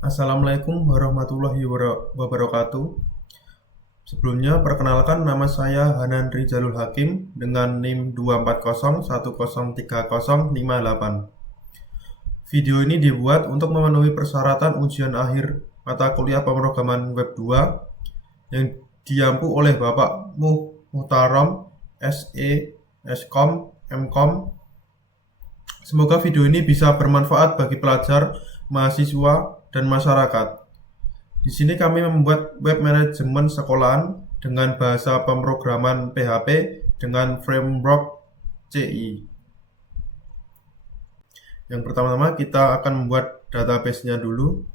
Assalamualaikum warahmatullahi wabarakatuh. Sebelumnya, perkenalkan nama saya Hanan Rijalul Hakim dengan NIM 240103058. Video ini dibuat untuk memenuhi persyaratan ujian akhir mata kuliah pemrograman web 2 yang diampu oleh Bapak Muhtaram SE, Skom, Mkom. Semoga video ini bisa bermanfaat bagi pelajar, mahasiswa, dan masyarakat. Di sini kami membuat web manajemen sekolahan dengan bahasa pemrograman PHP dengan framework CI. Yang pertama-tama kita akan membuat database-nya dulu.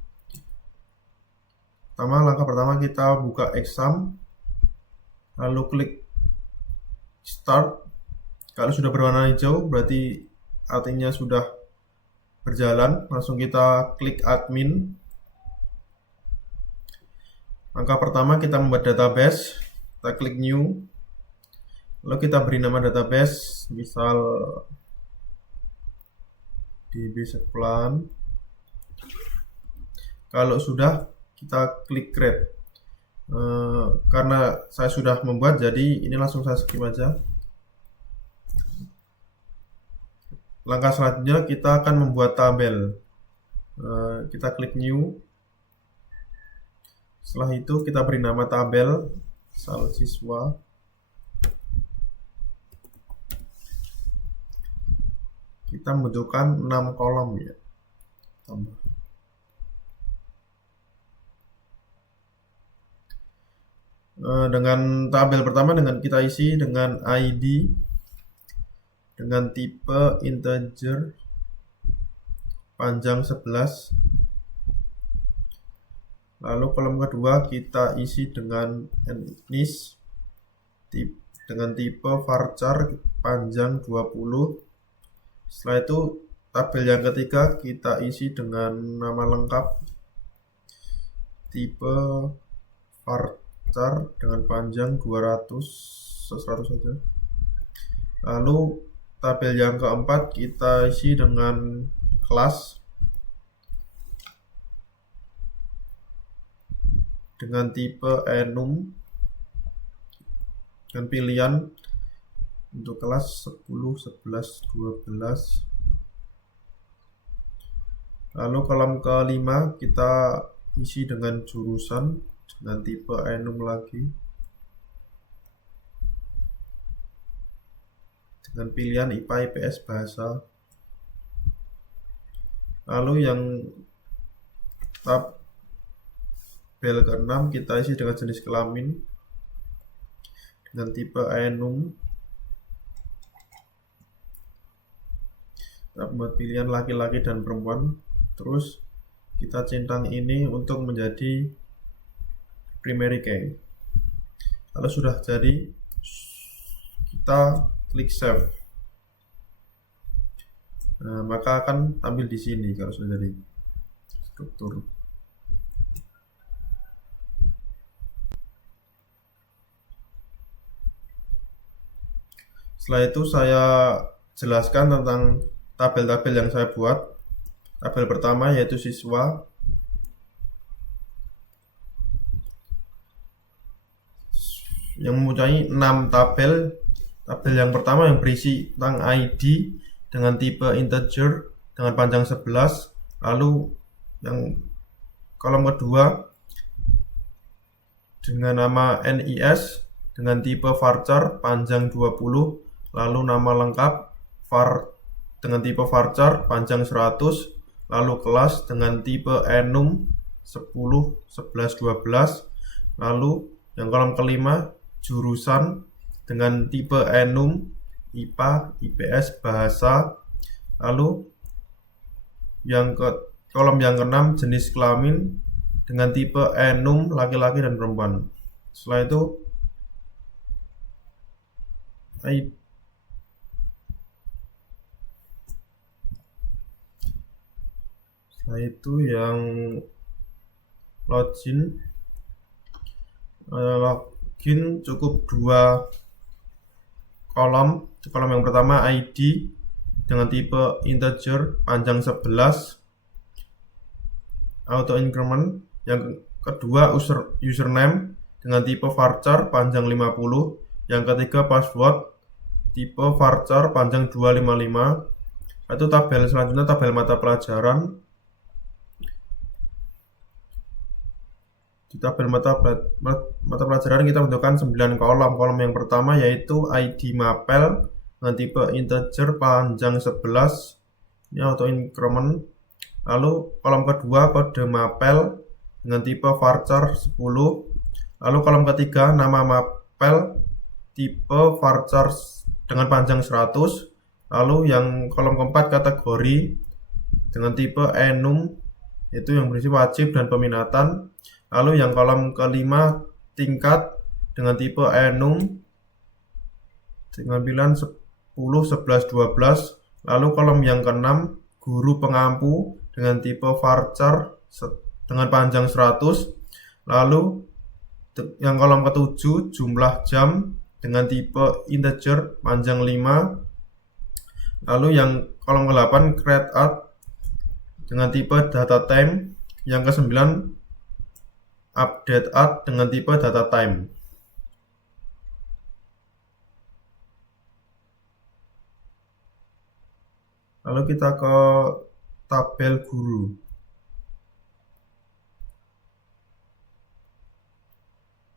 Langkah pertama kita buka exam, lalu klik start. Kalau sudah berwarna hijau berarti artinya sudah berjalan. Langsung kita klik admin. Langkah pertama kita membuat database. Kita klik new, lalu kita beri nama database, misal DB sekolahan. Kalau sudah, kita klik create. Karena saya sudah membuat, jadi ini langsung saya skip aja. Langkah selanjutnya kita akan membuat tabel. Kita klik new. Setelah itu kita beri nama tabel, misal siswa. Kita membutuhkan 6 kolom ya. Tambah. Dengan tabel pertama dengan kita isi dengan ID dengan tipe integer panjang 11. Lalu kolom kedua kita isi dengan etnis dengan tipe varchar panjang 20. Setelah itu tabel yang ketiga kita isi dengan nama lengkap tipe varchar dengan panjang 200, 100 saja. Lalu tabel yang keempat kita isi dengan kelas dengan tipe enum dan pilihan untuk kelas 10, 11, 12. Lalu kolom kelima kita isi dengan jurusan dengan tipe enum lagi dengan pilihan IPA, IPS, bahasa. Lalu yang tabel ke-6 kita isi dengan jenis kelamin dengan tipe enum. Kita buat pilihan laki-laki dan perempuan. Terus kita centang ini untuk menjadi primary key. Kalau sudah jadi, kita klik save. Maka akan tampil di sini kalau sudah jadi struktur. Setelah itu saya jelaskan tentang tabel-tabel yang saya buat. Tabel pertama yaitu siswa. Yang mempunyai 6 tabel. Tabel yang pertama yang berisi tentang ID dengan tipe integer dengan panjang 11. Lalu yang kolom kedua dengan nama NIS dengan tipe varchar panjang 20. Lalu nama lengkap dengan tipe varchar panjang 100. Lalu kelas dengan tipe enum 10, 11, 12. Lalu yang kolom kelima jurusan dengan tipe enum IPA, IPS, bahasa. Lalu yang kolom yang keenam jenis kelamin dengan tipe enum laki-laki dan perempuan. Setelah itu yang login cukup 2 kolom. Kolom yang pertama ID dengan tipe integer panjang 11. auto increment, yang kedua username dengan tipe varchar panjang 50, yang ketiga password tipe varchar panjang 255. Itu tabel selanjutnya, tabel mata pelajaran. Di tabel mata pelajaran kita bentukkan 9 kolom. Kolom yang pertama yaitu ID mapel dengan tipe integer panjang 11, ini auto increment. Lalu kolom kedua kode mapel dengan tipe varchar 10. Lalu kolom ketiga nama mapel tipe varchar dengan panjang 100. Lalu yang kolom keempat kategori dengan tipe enum, itu yang berisi wajib dan peminatan. Lalu yang kolom kelima tingkat dengan tipe enum dengan pilihan 10, 11, 12. Lalu kolom yang keenam guru pengampu dengan tipe varchar dengan panjang 100. Lalu yang kolom ketujuh jumlah jam dengan tipe integer panjang 5. Lalu yang kolom ke-8 create at dengan tipe data time. Yang ke-9 update at dengan tipe data time. Lalu kita ke tabel guru.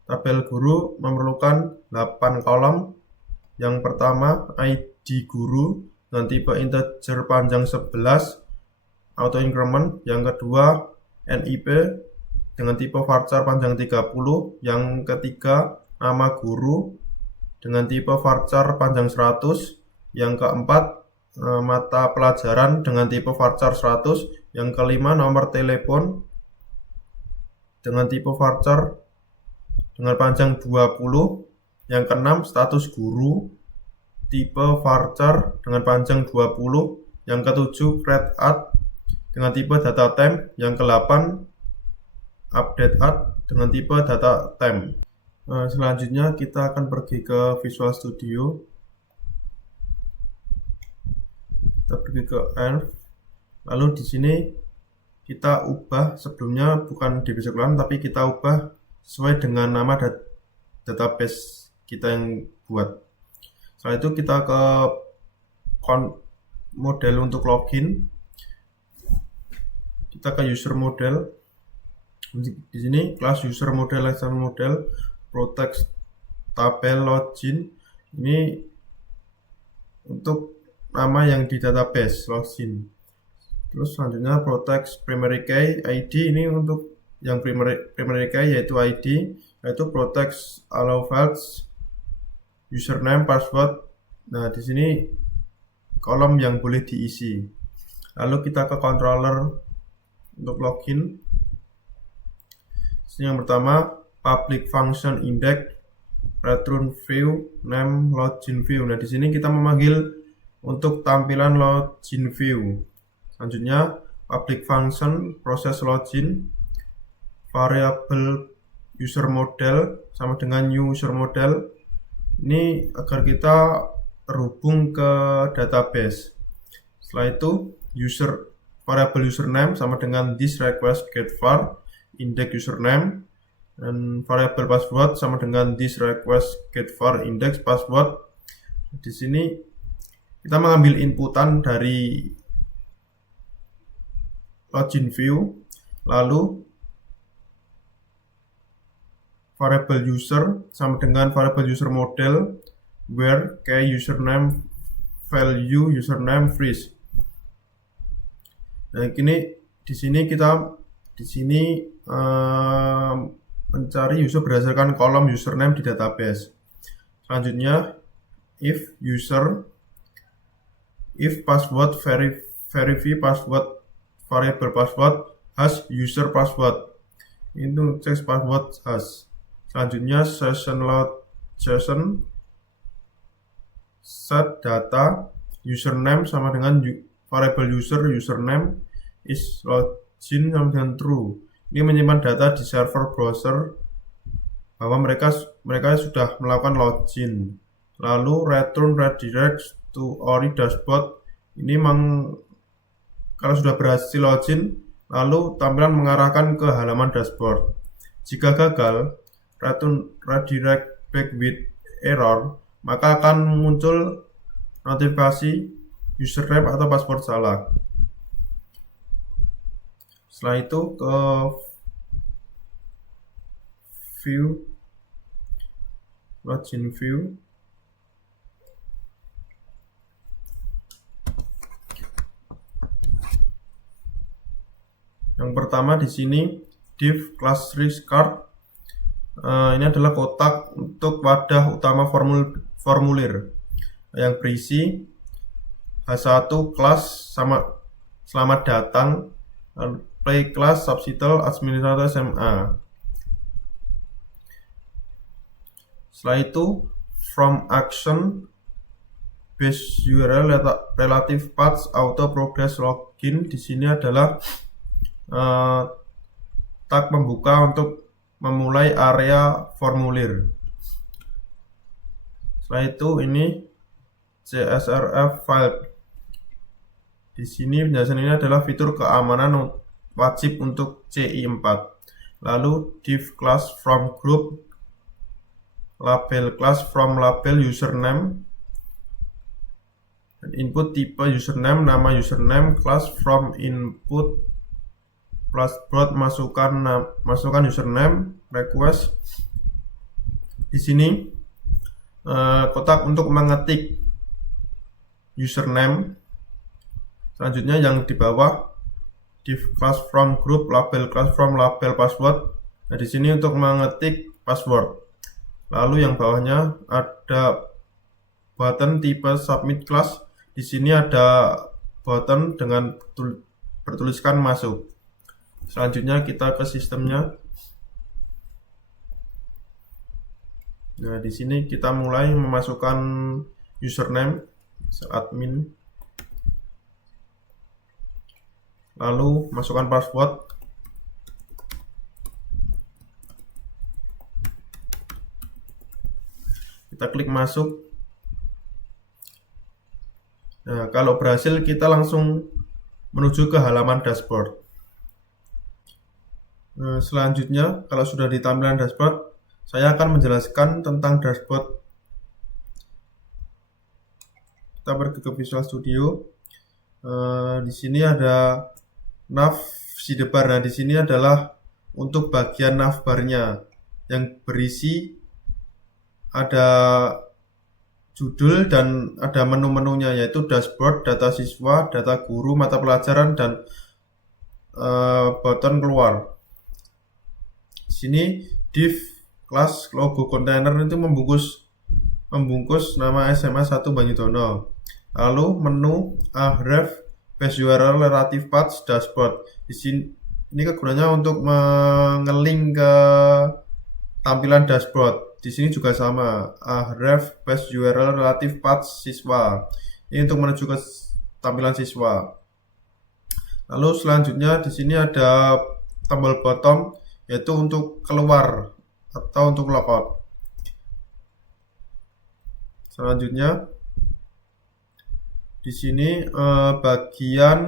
Tabel guru memerlukan 8 kolom. Yang pertama ID guru dengan tipe integer panjang 11 auto increment. Yang kedua NIP dengan tipe varchar panjang 30. Yang ketiga nama guru dengan tipe varchar panjang 100. Yang keempat mata pelajaran dengan tipe varchar 100. Yang kelima nomor telepon dengan tipe varchar dengan panjang 20. Yang keenam status guru tipe varchar dengan panjang 20. Yang ketujuh create at dengan tipe data time. Yang ke-8 update at dengan tipe data time. Selanjutnya kita akan pergi ke Visual Studio. Kita pergi ke Env. Lalu di sini kita ubah, sebelumnya bukan DB Sekolah tapi kita ubah sesuai dengan nama database kita yang buat. Setelah itu kita ke model untuk login. Kita ke user model. Di sini kelas user model, lesson model, protect tabel login. Ini untuk nama yang di database login. Terus selanjutnya protect primary key ID, ini untuk yang primary key yaitu ID, yaitu protect allow fields username password. Nah, di sini kolom yang boleh diisi. Lalu kita ke controller untuk login. Yang pertama public function index return view name login view. Nah, di sini kita memanggil untuk tampilan login view. Selanjutnya public function proses login, variable user model sama dengan new user model. Ini agar kita terhubung ke database. Setelah itu variable username sama dengan this request get var index username, dan variable password sama dengan this request get var index password. Di sini kita mengambil inputan dari login view, lalu variable user sama dengan variable user model where key username value username freeze. Nah, ini di sini kita mencari user berdasarkan kolom username di database. Selanjutnya if password verify password variable password has user password, itu cek password has. Selanjutnya session set data username sama dengan variable username is login sama dengan true. Ini menyimpan data di server browser bahwa mereka sudah melakukan login. Lalu return redirect to ORI dashboard. Ini kalau sudah berhasil login, lalu tampilan mengarahkan ke halaman dashboard. Jika gagal, redirect back with error, maka akan muncul notifikasi username atau password salah. Setelah itu ke view, login view. Yang pertama di sini div class restart. Ini adalah kotak untuk wadah utama formulir yang berisi H1 kelas sama selamat datang, play class subtitle administrator SMA. Setelah itu from action base URL relative paths auto progress login. Di sini adalah tag pembuka untuk memulai area formulir. Setelah itu ini CSRF file. Di sini penjelasan ini adalah fitur keamanan wajib untuk CI4. Lalu div class from group, label class from label username, dan input tipe username, nama username, class from input plus broad masukkan username, request. Di sini kotak untuk mengetik username. Selanjutnya yang di bawah div class from group, label class from label password. Nah, di sini untuk mengetik password. Lalu yang bawahnya ada button tipe submit class. Di sini ada button dengan bertuliskan masuk. Selanjutnya kita ke sistemnya. Nah, di sini kita mulai memasukkan username admin. Lalu masukkan password. Kita klik masuk. Nah, kalau berhasil kita langsung menuju ke halaman dashboard. Selanjutnya, kalau sudah di tampilan dashboard, saya akan menjelaskan tentang dashboard. Kita pergi ke Visual Studio. Di sini ada nav sidebar. Nah, di sini adalah untuk bagian navbarnya yang berisi ada judul dan ada menu-menunya, yaitu dashboard, data siswa, data guru, mata pelajaran, dan button keluar. Di sini div class logo container itu membungkus nama SMA 1 Banyudono. Lalu menu ahref base URL relative paths dashboard. Di sini ini kegunaannya untuk mengelink ke tampilan dashboard. Di sini juga sama, ahref base URL relative paths siswa. Ini untuk menuju ke tampilan siswa. Lalu selanjutnya di sini ada tombol bottom, yaitu untuk keluar atau untuk logout. Selanjutnya di sini bagian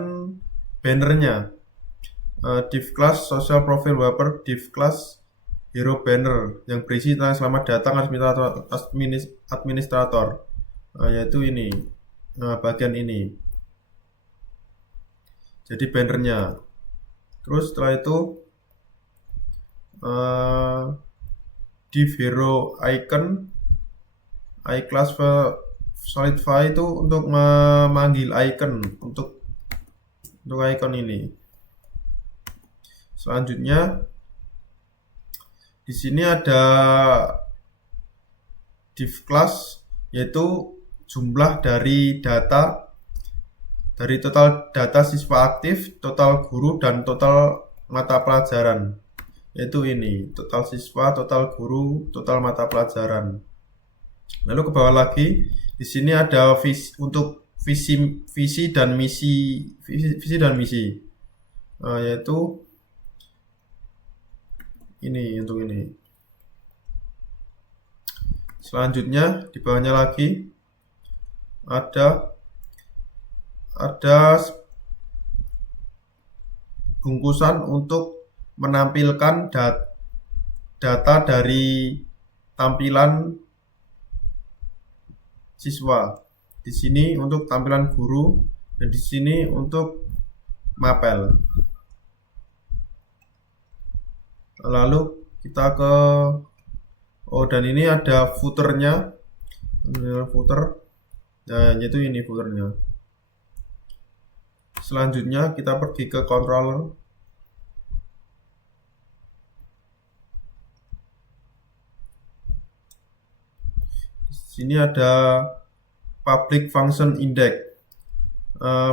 bannernya, div class social profile wrapper, div class hero banner yang berisi tentang selamat datang administrator, yaitu ini, bagian ini. Jadi bannernya. Terus setelah itu div hero icon, iClass solidify itu untuk memanggil icon, untuk icon ini. Selanjutnya di sini ada div class, yaitu jumlah dari total data siswa aktif, total guru, dan total mata pelajaran. Yaitu ini, total siswa, total guru, total mata pelajaran. Lalu ke bawah lagi, di sini ada untuk visi dan misi, yaitu ini, untuk ini. Selanjutnya di bawahnya lagi ada bungkusan untuk menampilkan data dari tampilan siswa. Di sini untuk tampilan guru dan di sini untuk mapel. Lalu kita ke dan ini ada footernya, footer. Nah, itu ini footernya. Selanjutnya kita pergi ke controller. Di sini ada public function index.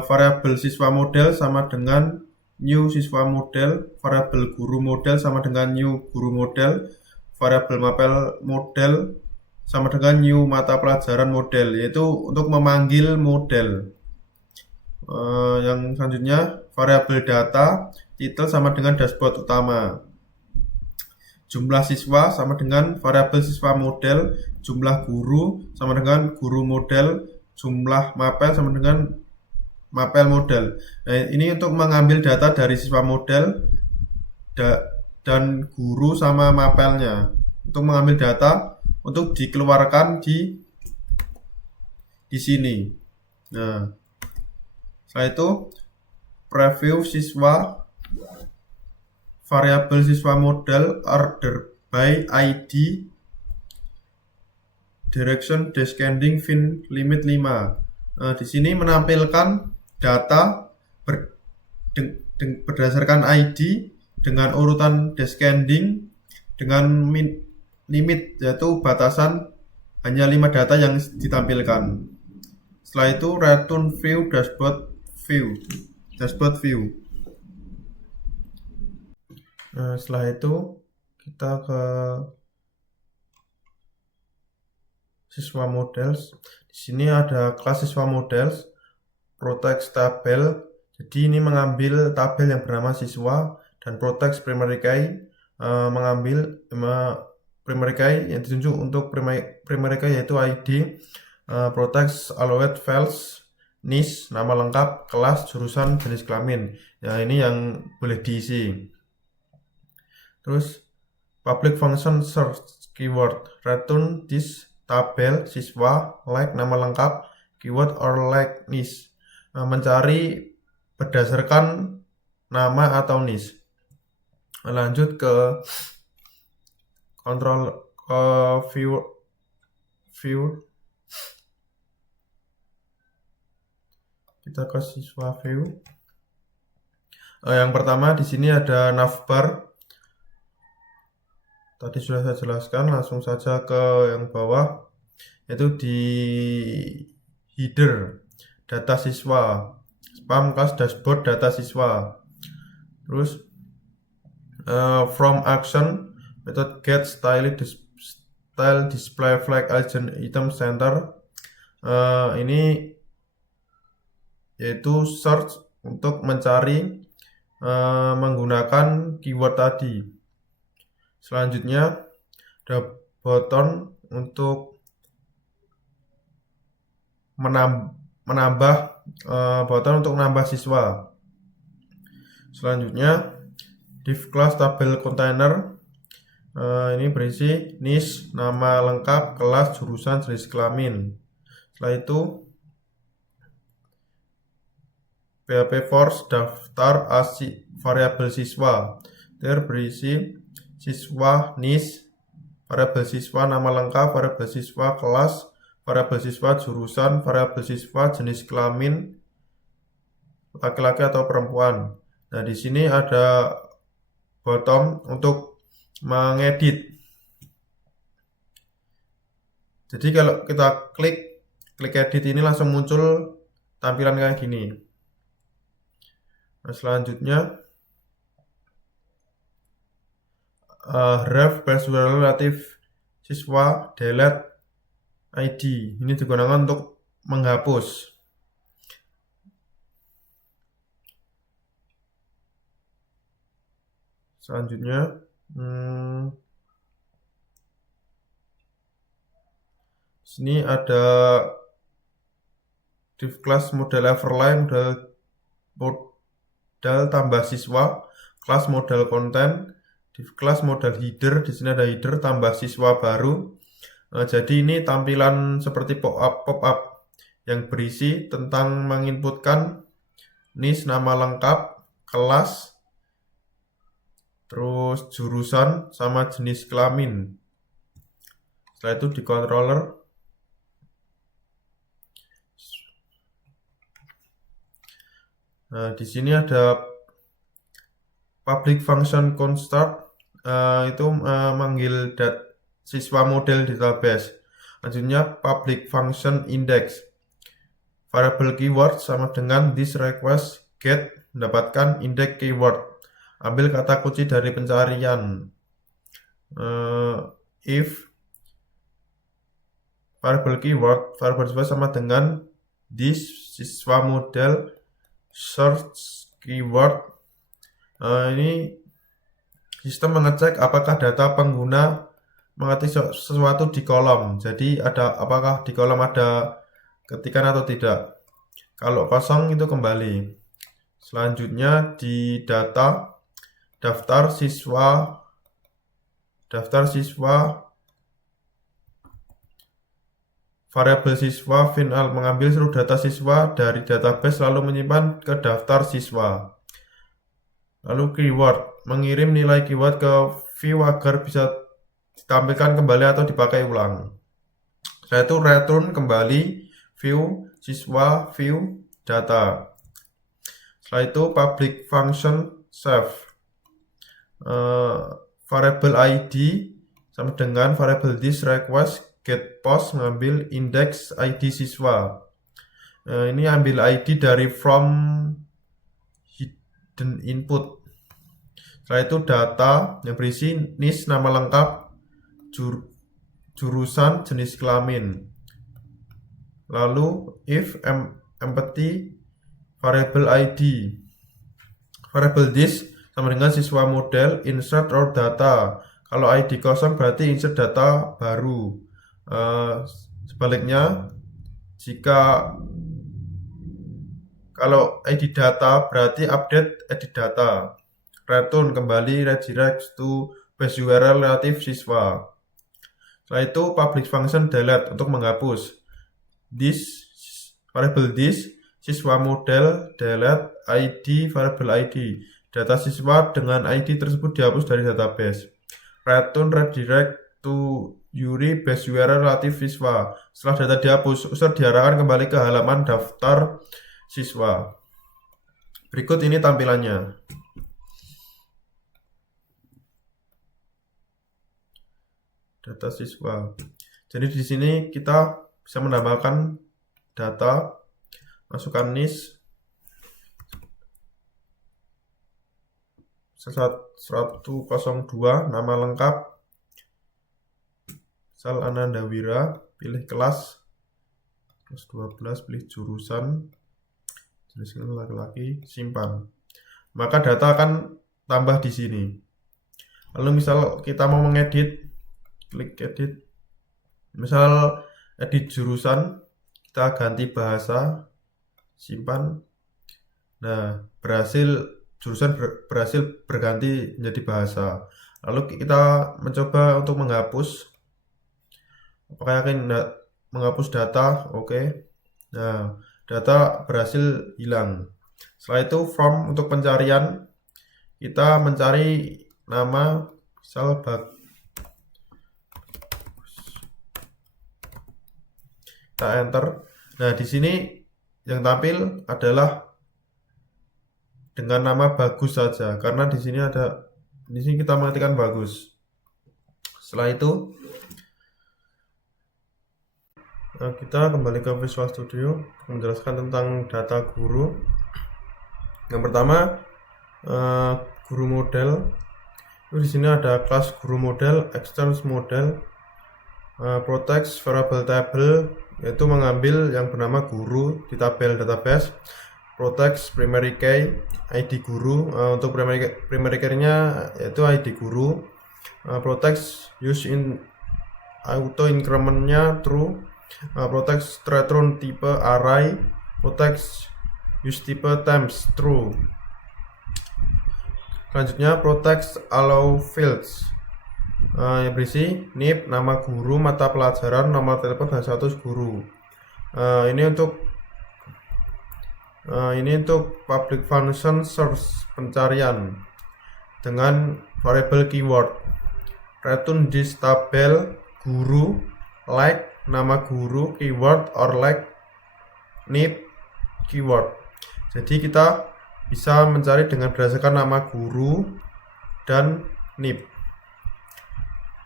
Variabel siswa model sama dengan new siswa model, variabel guru model sama dengan new guru model, variabel mapel model sama dengan new mata pelajaran model, yaitu untuk memanggil model. Yang selanjutnya variabel data title sama dengan dashboard utama. Jumlah siswa sama dengan variabel siswa model, jumlah guru sama dengan guru model, jumlah mapel sama dengan mapel model. Nah, ini untuk mengambil data dari siswa model dan guru sama mapelnya, untuk mengambil data untuk dikeluarkan di sini. Nah, setelah itu preview siswa, variabel siswa model order by ID, direction descending fin limit 5. Di sini menampilkan data berdasarkan ID dengan urutan descending dengan limit, yaitu batasan hanya 5 data yang ditampilkan. Setelah itu return view dashboard view. Nah, setelah itu kita ke siswa models. Di sini ada kelas siswa models, protect tabel. Jadi ini mengambil tabel yang bernama siswa, dan protect primary key mengambil primary key yang ditunjuk untuk primary key yaitu ID, protect allowed fields, niche, nama lengkap, kelas, jurusan, jenis kelamin. Ya, ini yang boleh diisi. Terus public function search keyword, return this tabel siswa like nama lengkap, keyword or like niche, mencari berdasarkan nama atau niche. Lanjut ke control view. Kita ke siswa view. Yang pertama di sini ada navbar. Tadi sudah saya jelaskan, langsung saja ke yang bawah, yaitu di header data siswa, spam class dashboard data siswa. Terus from action method get style display flag agent item center. Ini yaitu search untuk mencari menggunakan keyword tadi. Selanjutnya ada button untuk menambah siswa. Selanjutnya div class tabel container, ini berisi niche, nama lengkap, kelas, jurusan, jenis kelamin. Setelah itu PHP force daftar variabel siswa, berisi siswa, niche, variabel siswa, nama lengkap, variabel siswa, kelas, variabel siswa, jurusan, variabel siswa, jenis kelamin, laki-laki atau perempuan. Nah, di sini ada button untuk mengedit. Jadi kalau kita klik edit, ini langsung muncul tampilan kayak gini. Nah, selanjutnya ref password relatif siswa delete ID, ini digunakan untuk menghapus. Selanjutnya sini ada div class model overlay, model tambah siswa, kelas model konten, di kelas model header, di sini ada header tambah siswa baru. Jadi ini tampilan seperti pop-up yang berisi tentang menginputkan NIS, nama lengkap, kelas, terus jurusan sama jenis kelamin. Setelah itu di controller di sini ada public function construct, itu manggil siswa model database. Selanjutnya public function index, variable keyword sama dengan this request get, mendapatkan index keyword. Ambil kata kunci dari pencarian. If variable keyword, variable siswa sama dengan this siswa model search keyword. Ini sistem mengecek apakah data pengguna mengetik sesuatu di kolom. Jadi apakah di kolom ada ketikan atau tidak. Kalau kosong itu kembali. Selanjutnya di daftar siswa variabel siswa final, mengambil seluruh data siswa dari database lalu menyimpan ke daftar siswa. Lalu keyword, mengirim nilai keyword ke view agar bisa ditampilkan kembali atau dipakai ulang. Setelah itu return kembali view siswa view data. Setelah itu public function save, variable ID sama dengan variable this request get post, mengambil index ID siswa. Ini ambil ID dari from hidden input. Setelah itu data yang berisi NIS, nama lengkap, jurusan, jenis kelamin. Lalu if empty variable ID, variable this sama dengan siswa model insert or data. Kalau ID kosong berarti insert data baru. Sebaliknya, kalau ID data berarti update edit data. Return kembali redirect to base URL relatif siswa. Setelah itu public function delete untuk menghapus. Variable this siswa model delete ID variable ID. Data siswa dengan ID tersebut dihapus dari database. Return redirect to URI base URL relatif siswa. Setelah data dihapus, user diarahkan kembali ke halaman daftar siswa. Berikut ini tampilannya. Data siswa. Jadi di sini kita bisa menambahkan data, masukkan NIS 102, nama lengkap, Sal Anandawira, pilih kelas 12, pilih jurusan, jenis laki-laki, simpan. Maka data akan tambah di sini. Lalu misal kita mau mengedit, klik edit. Misal edit jurusan, kita ganti bahasa, simpan. Nah, jurusan berhasil berganti menjadi bahasa. Lalu kita mencoba untuk menghapus. Apakah yakin menghapus data? Oke. Nah, data berhasil hilang. Setelah itu from untuk pencarian, kita mencari nama misal kita enter. Nah, di sini yang tampil adalah dengan nama bagus saja, karena di sini kita mengetikkan bagus. Setelah itu kita kembali ke Visual Studio menjelaskan tentang data guru. Yang pertama, guru model. Di sini ada kelas guru model, extends model, protects variable table, yaitu mengambil yang bernama guru di tabel database. Protects primary key, ID guru. Untuk primary key-nya yaitu ID guru. Protects use in auto increment-nya true. Protects return type array. Protects use type times true. Selanjutnya protect allow fields, yang berisi NIP, nama guru, mata pelajaran, nomor telepon, dan status guru. Ini untuk public function search, pencarian dengan variable keyword. Return this tabel guru like nama guru keyword or like NIP keyword. Jadi kita bisa mencari dengan berdasarkan nama guru dan NIP.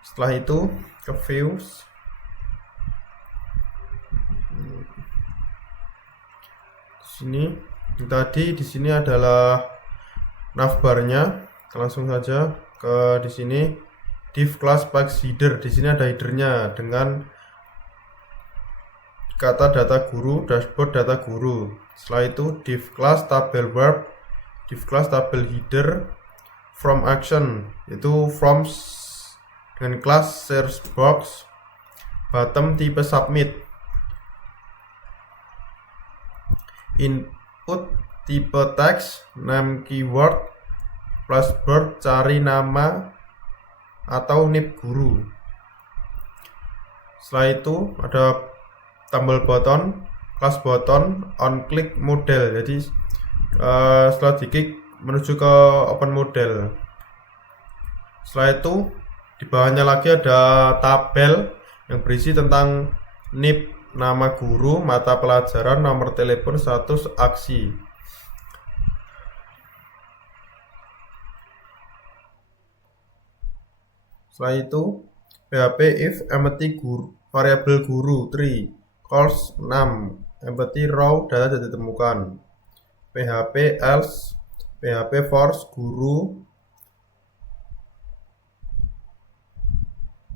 Setelah itu ke views. Di sini adalah navbarnya. Langsung saja ke di sini div class page header. Di sini ada headernya dengan kata data guru, dashboard data guru. Setelah itu div class tabel verb, div class tabel header, from action itu from dengan class search box, bottom tipe submit, input tipe text, name keyword, flashboard cari nama atau NIP guru. Setelah itu ada tombol button, class button, on click model. Jadi setelah diklik menuju ke open model. Setelah itu di bawahnya lagi ada tabel yang berisi tentang NIP, nama guru, mata pelajaran, nomor telepon, status, aksi. Setelah itu PHP if empty guru, variable guru 3 course 6 empty row data tidak ditemukan. PHP else, PHP force guru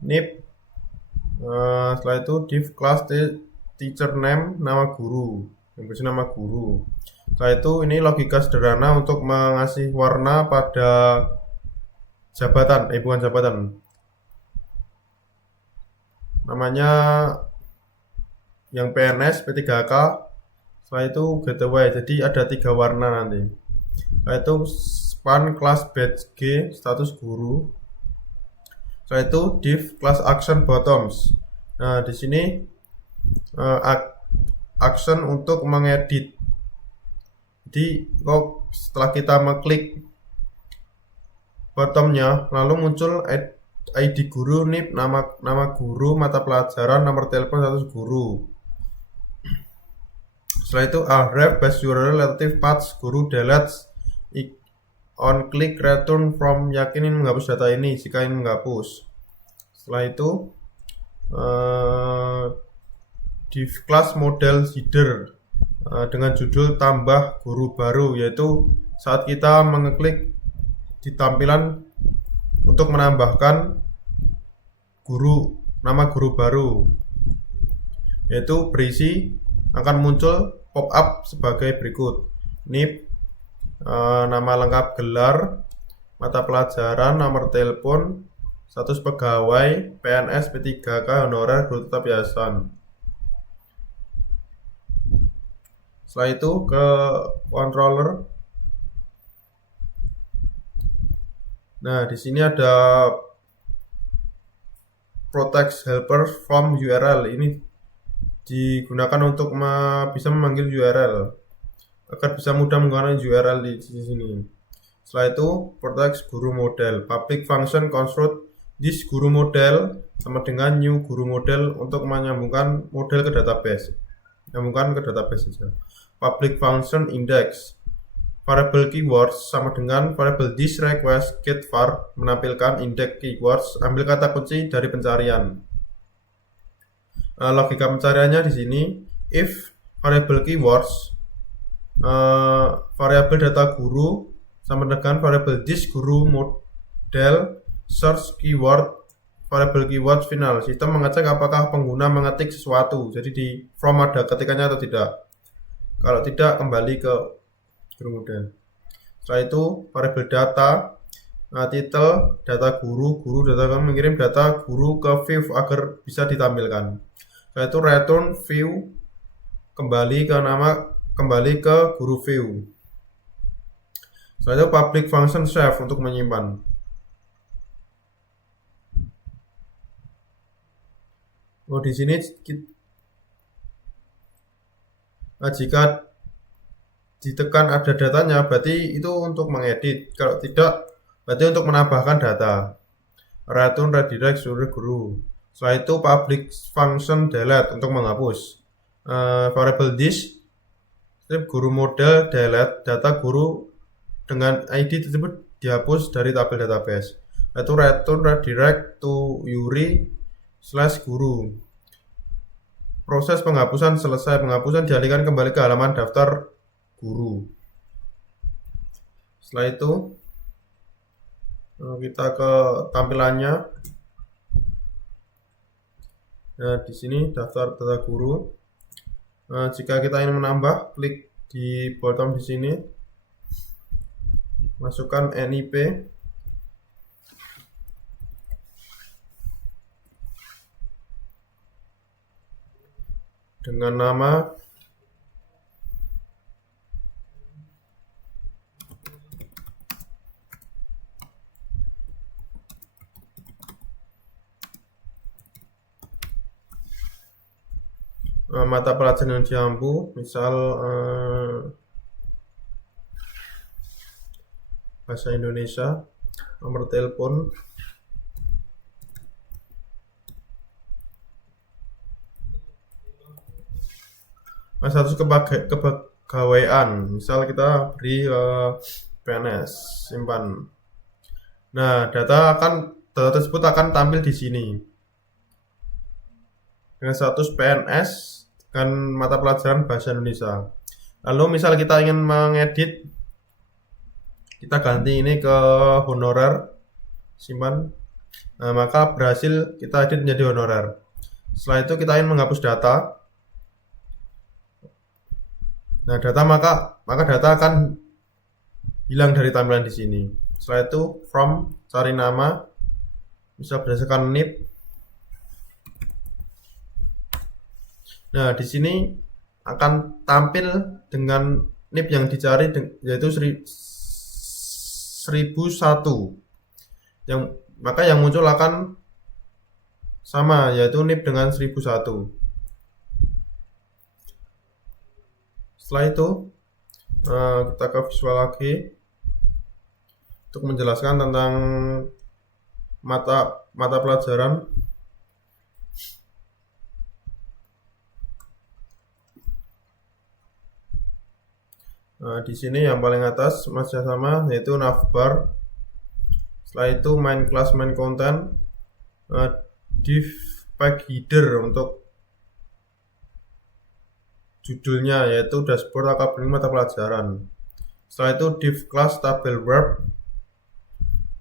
NIP. Setelah itu div class teacher name, nama guru, yang berisi nama guru. Setelah itu ini logika sederhana untuk mengasih warna pada jabatan, bukan jabatan, namanya yang PNS, P3K. Setelah itu gateway, jadi ada 3 warna nanti. Setelah itu span class badge G, status guru. Setelah itu div class action bottoms. Nah, di sini action untuk mengedit. Jadi setelah kita mengklik bottomnya, lalu muncul ID guru, NIP, nama guru, mata pelajaran, nomor telepon, status guru. Setelah itu ref base URL relative paths guru delete on click return from, yakinin menghapus data ini jika ingin menghapus. Setelah itu div class model header dengan judul tambah guru baru, yaitu saat kita mengeklik di tampilan untuk menambahkan guru, nama guru baru, yaitu berisi akan muncul pop up sebagai berikut: NIP, nama lengkap gelar, mata pelajaran, nomor telepon, status pegawai, PNS, P3K, honorer, guru tetap yayasan. Setelah itu ke controller. Nah, di sini ada protect helper from URL. Ini digunakan untuk bisa memanggil URL agar bisa mudah menggunakan URL di sini. Setelah itu protect guru model, public function construct this guru model sama dengan new guru model untuk menyambungkan model ke database. Nyambungkan ke database saja. Public function index, variable keywords sama dengan variable this request get var menampilkan index keywords, ambil kata kunci dari pencarian. Logika pencariannya di sini if variable keywords, variable data guru sama dengan variable this guru model search keyword, variable keyword final. Sistem mengecek apakah pengguna mengetik sesuatu, jadi di from ada ketikannya atau tidak. Kalau tidak, kembali ke guru model. Setelah itu variable data, title data guru data mengirim data guru ke view agar bisa ditampilkan. Setelah itu return view, kembali ke guru view. Setelah itu public function save untuk menyimpan. Oh, di sini jika ditekan ada datanya, berarti itu untuk mengedit. Kalau tidak, berarti untuk menambahkan data. Return, redirect, seluruh guru. Setelah itu public function delete untuk menghapus. Variable this strip guru model delete data guru dengan ID tersebut dihapus dari tabel database. Itu return, redirect to Yuri / guru. Proses penghapusan selesai. Penghapusan dialihkan kembali ke halaman daftar guru. Setelah itu kita ke tampilannya. Nah, di sini daftar data guru. Jika kita ingin menambah, klik di bottom di sini, masukkan NIP, dengan nama mata pelajaran yang diampu, misal bahasa Indonesia, nomor telepon, status kepegawaian, misal kita beri PNS, simpan. Nah, data tersebut akan tampil di sini dengan status PNS dan mata pelajaran bahasa Indonesia. Lalu misal kita ingin mengedit, kita ganti ini ke honorer, simpan. Nah, maka berhasil kita edit menjadi honorer. Setelah itu kita ingin menghapus data. Nah, maka data akan hilang dari tampilan di sini. Setelah itu from, cari nama, bisa berdasarkan NIP. Nah, di sini akan tampil dengan NIP yang dicari, yaitu 1001. Maka yang muncul akan sama, yaitu NIP dengan 1001. Setelah itu kita ke visual lagi untuk menjelaskan tentang mata pelajaran. Nah, di sini yang paling atas masih sama, yaitu navbar. Setelah itu main class, main content, div pack header untuk judulnya, yaitu dashboard akademi mata pelajaran. Setelah itu div class tabel verb,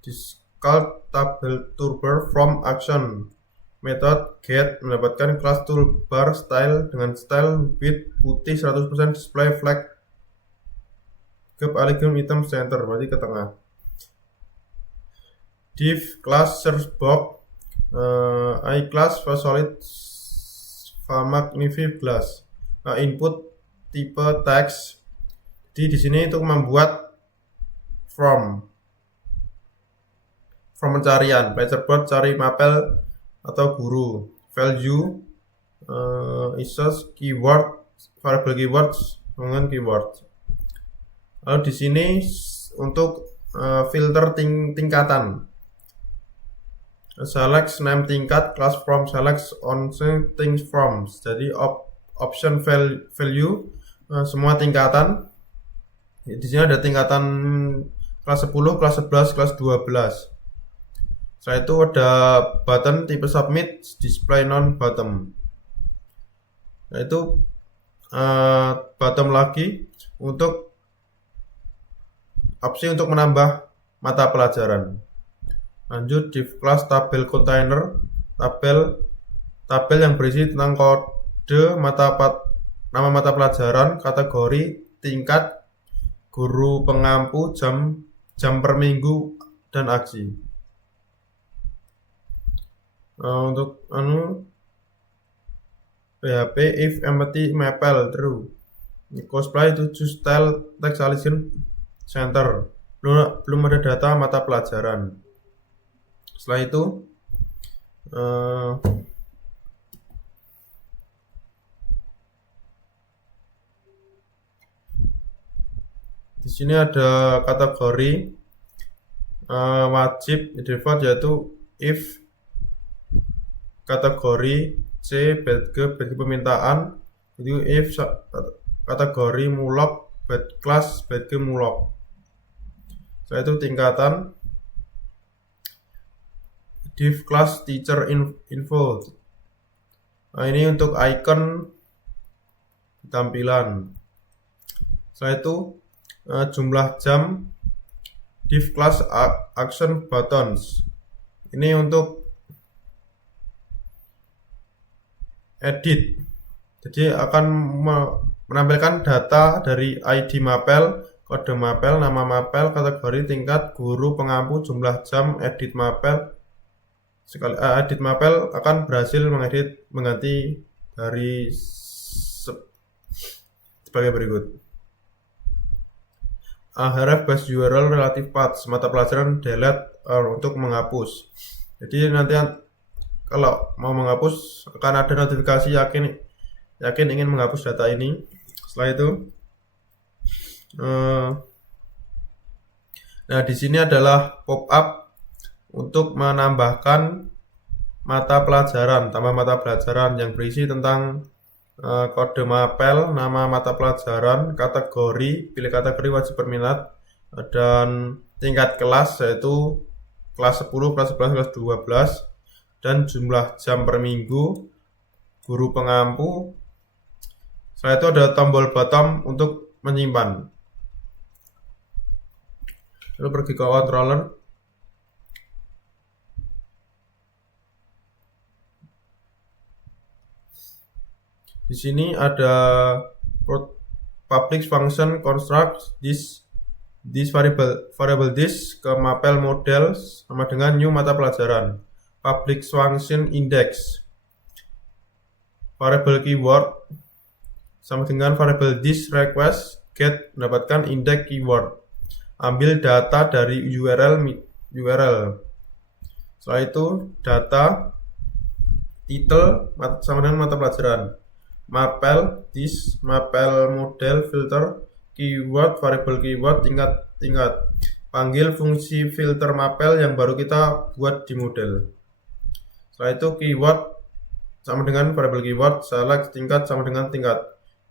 discard tabel toolbar from action. Method get mendapatkan class toolbar style dengan style width putih 100%, display flag ke algorithm item center, berarti ke tengah. Div class search box, I class solid magnify glass. Input tipe text. Jadi di sini untuk membuat from pencarian, paperboard cari mapel atau guru. Value isos keyword, variable keywords dengan keyword. Lalu di sini untuk filter tingkatan, select name tingkat, class from, select on things from. Jadi option value semua tingkatan. Di sini ada tingkatan kelas 10, kelas 11, kelas 12. Setelah itu ada button tipe submit, display non bottom. Nah, itu bottom lagi untuk opsi untuk menambah mata pelajaran. Lanjut div class tabel container, tabel yang berisi tentang kode nama mata pelajaran, kategori, tingkat, guru pengampu, jam per minggu, dan aksi. Untuk PHP if empty mapel true. Cosplay to choose style text selection center. belum ada data mata pelajaran. Setelah itu di sini ada kategori wajib default, yaitu if kategori C bad permintaan, itu if kategori mulok bad class mulok. Setelah itu tingkatan div class teacher info. Nah, ini untuk icon tampilan. Setelah itu jumlah jam div class action buttons. Ini untuk edit. Jadi akan menampilkan data dari ID mapel, kode mapel, nama mapel, kategori, tingkat, guru, pengampu, jumlah jam, edit mapel. Edit mapel akan berhasil mengganti dari sebagai berikut. Href base URL relative paths, mata pelajaran delete untuk menghapus. Jadi nanti kalau mau menghapus akan ada notifikasi yakin ingin menghapus data ini. Setelah itu nah di sini adalah pop-up untuk menambahkan mata pelajaran, tambah mata pelajaran yang berisi tentang kode mapel, nama mata pelajaran, kategori, pilih kategori wajib berminat, dan tingkat kelas yaitu kelas 10, kelas 11, kelas 12, dan jumlah jam per minggu, guru pengampu. Setelah itu ada tombol bottom untuk menyimpan. Lalu pergi ke controller. Di sini ada public function construct this variable this ke mapel model sama dengan new mata pelajaran. Public function index variable keyword sama dengan variable this request get mendapatkan index keyword. Ambil data dari URL. Setelah itu data title sama dengan mata pelajaran. Mapel this, mapel model, filter, keyword, variable keyword, tingkat. Panggil fungsi filter mapel yang baru kita buat di model. Setelah itu keyword sama dengan variable keyword, select tingkat sama dengan tingkat.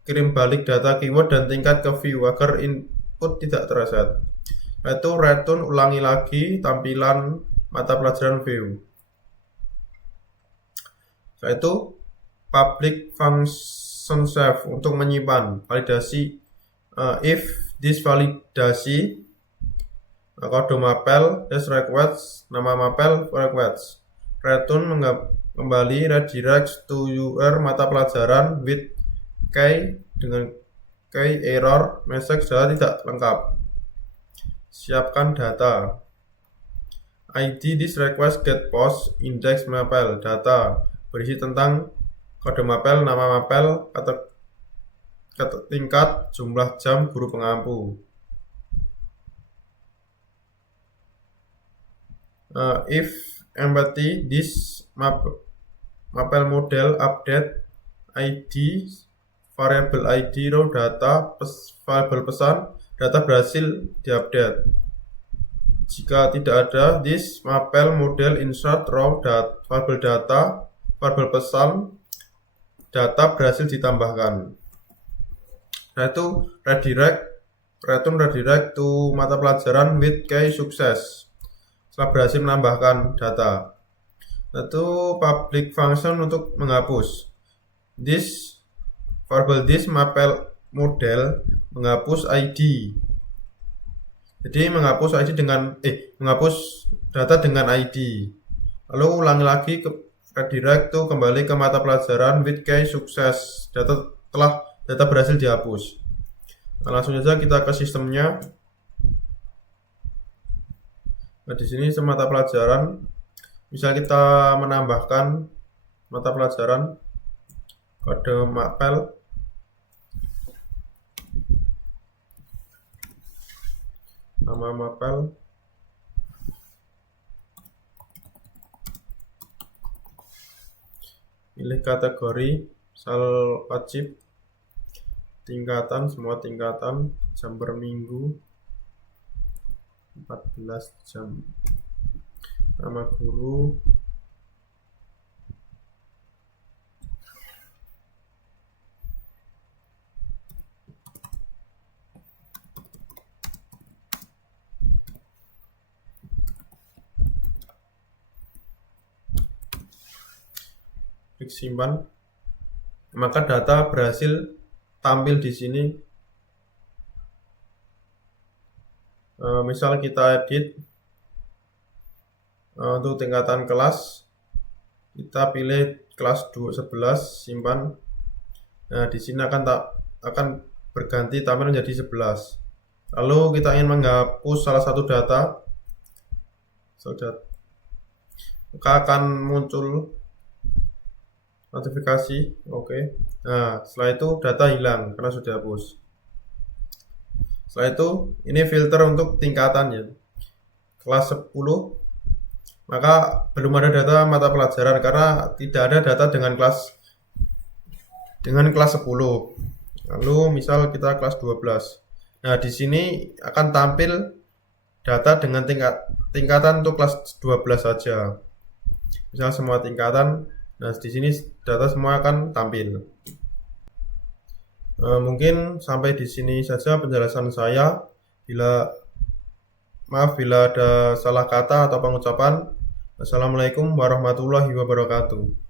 Kirim balik data keyword dan tingkat ke view agar input tidak terreset. Setelah itu return, ulangi lagi tampilan mata pelajaran view. Setelah itu public function save untuk menyimpan validasi. If this validasi kode mapel is request, nama mapel request, return kembali redirect to your mata pelajaran with key dengan key error message data tidak lengkap. Siapkan data. ID this request get post index mapel, data berisi tentang kode mapel, nama mapel, tingkat, jumlah jam, guru pengampu. If empty this mapel model update ID variable ID row data variable pesan data berhasil diupdate. Jika tidak ada this mapel model insert row variable data variable pesan data berhasil ditambahkan. Nah itu return redirect to mata pelajaran with key sukses setelah berhasil menambahkan data. Nah itu public function untuk menghapus. This variable this mapel model menghapus ID. Jadi menghapus ID dengan menghapus data dengan ID. Lalu ulangi lagi ke redirect to kembali ke mata pelajaran with key sukses. Data berhasil dihapus. Nah, langsung saja kita ke sistemnya. Nah, di sini mata pelajaran bisa kita menambahkan mata pelajaran kode mapel. nama mapel, pilih kategori, misal wajib, tingkatan, semua tingkatan, jam per minggu 14 jam, nama guru, klik simpan. Maka data berhasil tampil di sini. Misal kita edit untuk tingkatan kelas, kita pilih kelas 11, simpan. Nah, di sini akan berganti tampil menjadi 11. Lalu kita ingin menghapus salah satu data, maka akan muncul notifikasi. Oke. Nah, setelah itu data hilang karena sudah hapus. Setelah itu ini filter untuk tingkatannya. Kelas 10, maka belum ada data mata pelajaran karena tidak ada data dengan kelas 10. Lalu misal kita kelas 12. Nah, di sini akan tampil data dengan tingkatan untuk kelas 12 saja. Misal semua tingkatan. Nah, di sini data semua akan tampil. Mungkin sampai di sini saja penjelasan saya. Maaf bila ada salah kata atau pengucapan. Assalamualaikum warahmatullahi wabarakatuh.